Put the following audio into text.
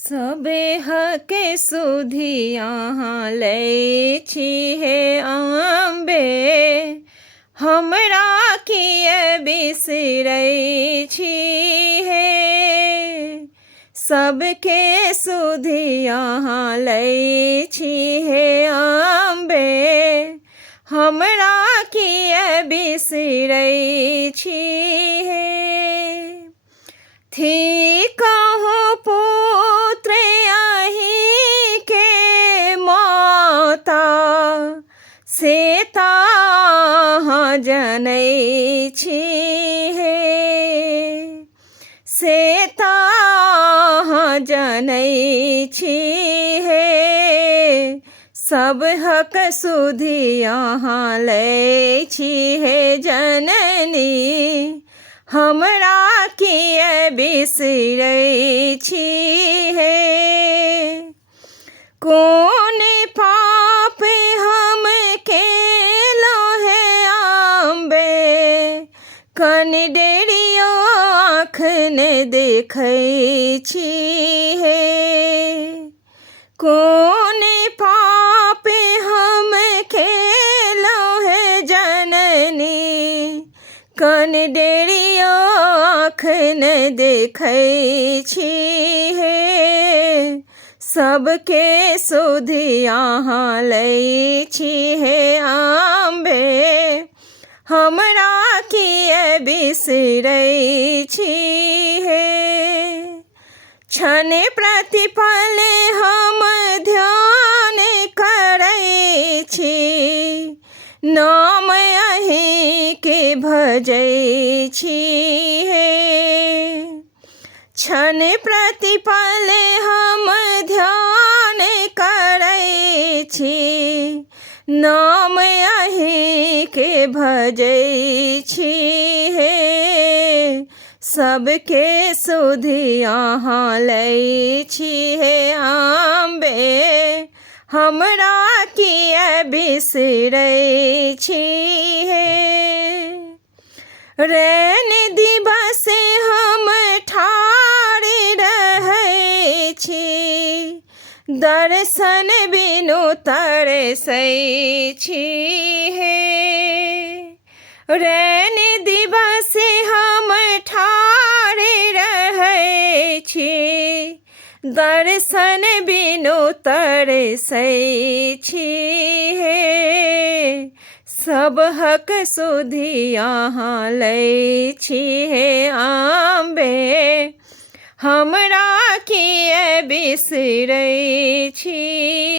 सबे हके सुधी अहाँ लै छी हे अम्बे, हमरा किए बिसरै छी हे। सबके सुधी अहाँ लै छी हे अम्बे, हमरा किए बिसरै छी हे। थी कहूँ पुत्र अहीं के माता, से अहाँ जनै छी हे। से अहाँ जनै छी हे। सब हक सुधी अहाँ लै छी हे जननी, हमरा किए बिसरै छी हे। कोन पाप हम केलहुँ हे अम्बे, कनि डेरियो आँख ने देखै छी हे। कोन पाप हम केलहुँ हे जननी, कनि डेरियो आँख ने देखै छी हे। सबके सुधी अहाँ लै छी हे अम्बे, हमरा किए बिसरै छी हे। क्षण प्रतिपल हम ध्यान करै छी, नाम अहीं के भजै छी हे। क्षण प्रतिपल हम ध्यान करै छी, नाम अहीं के भजै छी हे। सबके सुधी अहाँ लै छी हे अम्बे, हमरा किए बिसरै छी हे। रैन दिवस हम ठाढ़ रहै छी, दर्शन बिनु तरसै छी हे। रैन दिवस हम ठाढ़ रहै छी, दर्शन बिनु तरसै छी हे। सब हक सुधी अहाँ लै छी हे अम्बे, हमरा किए बिसरै छी